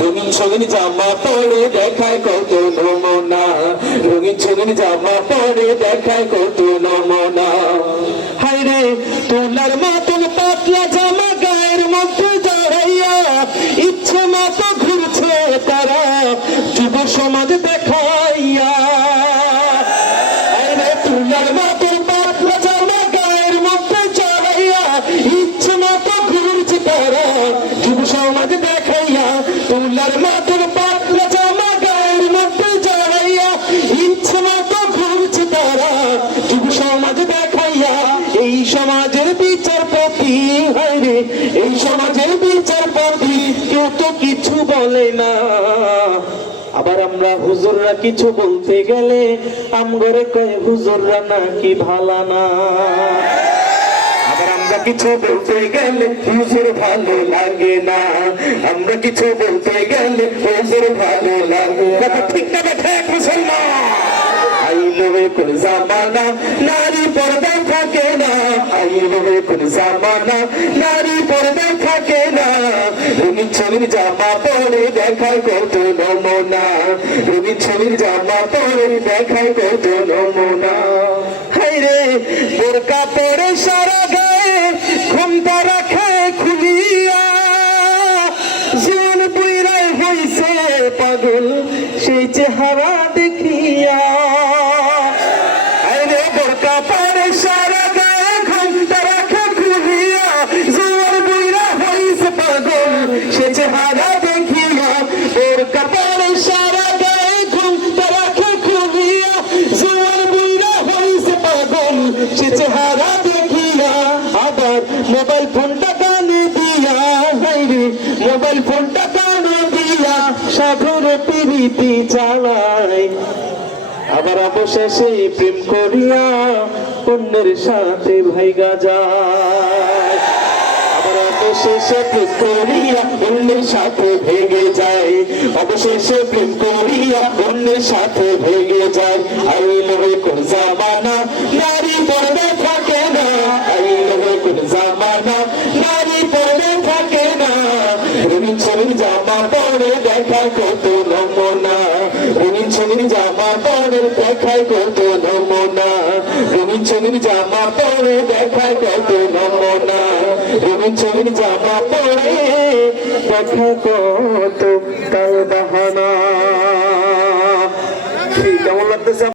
রঙিন সঙিন জামা পরে দেখায় কত নমুনা, রঙিন সঙিন জামা পরে দেখায় কত নমুনা। হায় রে তোলার মতন পাতলা জামা গায়ের মধ্যে জড়াইয়া ইচ্ছে মতো ঘুরছে তারা যুব সমাজ দেখাইয়া। হায় রে তোলার মতন পাতলা জামা গায়ের মধ্যে জড়াইয়া ইচ্ছে মতো ঘুরছে তারা যুব সমাজ দেখাইয়া। তোলার মতন পাতলা জামা গায়ের মধ্যে জড়াইয়া ইচ্ছে মতো ঘুরছে তারা যুব সমাজ দেখাইয়া। এই সমাজের বিচারপতি, হায় রে এই সমাজের বিচারপতি কেউ তো কিছু বলে না। আবার আমরা হুজুররা কিছু বলতে গেলে আমগরে কয় হুজুররা নাকি ভালা না। আবার আমরা কিছু বলতে গেলে হুজুর ভালো লাগে না, আমরা কিছু বলতে গেলে হুজুর ভালো লাগে না। ঠিক না ঠিক মুসলমান? আইলো কোন জামানা নারী পর্দা থাকে না, আইলো কোন জামানা নারী পর্দা থাকে না। রঙিন ছবির জামা পরে দেখায় কত নমুনা, রঙিন ছবির জামা পরে দেখায় কত নমুনা। হায় রে বোরকা পরে সারা গায়ে ঘুমটা রাখে খুলিয়া, জীবন বুইরাই হইছে পাগল সেই চেহারা দেখিয়া। আবার মোবাইল ফোনটা কানে দিয়া, মোবাইল ফোনটা কানে দিয়া সাধুর পিরিতি চালায়। আবার অবশেষে প্রেম করিয়া অন্যের সাথে ভাইগা যায়। আবার অবশেষে প্রেম করিয়া অন্যের সাথে ভেঙে যায়, অবশেষে প্রেম করিয়া অন্যের সাথে ভেঙে যায়। আইলো কোন জামানা নারী পর্দা থাকে না, আইলো কোন জামানা নারী পর্দা থাকে না। রঙিন ছবির জামা পরে দেখায় কত নমুনা, রঙিন ছবির জামা পরে দেখায় কত নমুনা, রঙিন ছবির জামা পরে দেখায় কত নমুনা, রঙিন ছবির জামা পরে দেখায় কত তার বাহানা।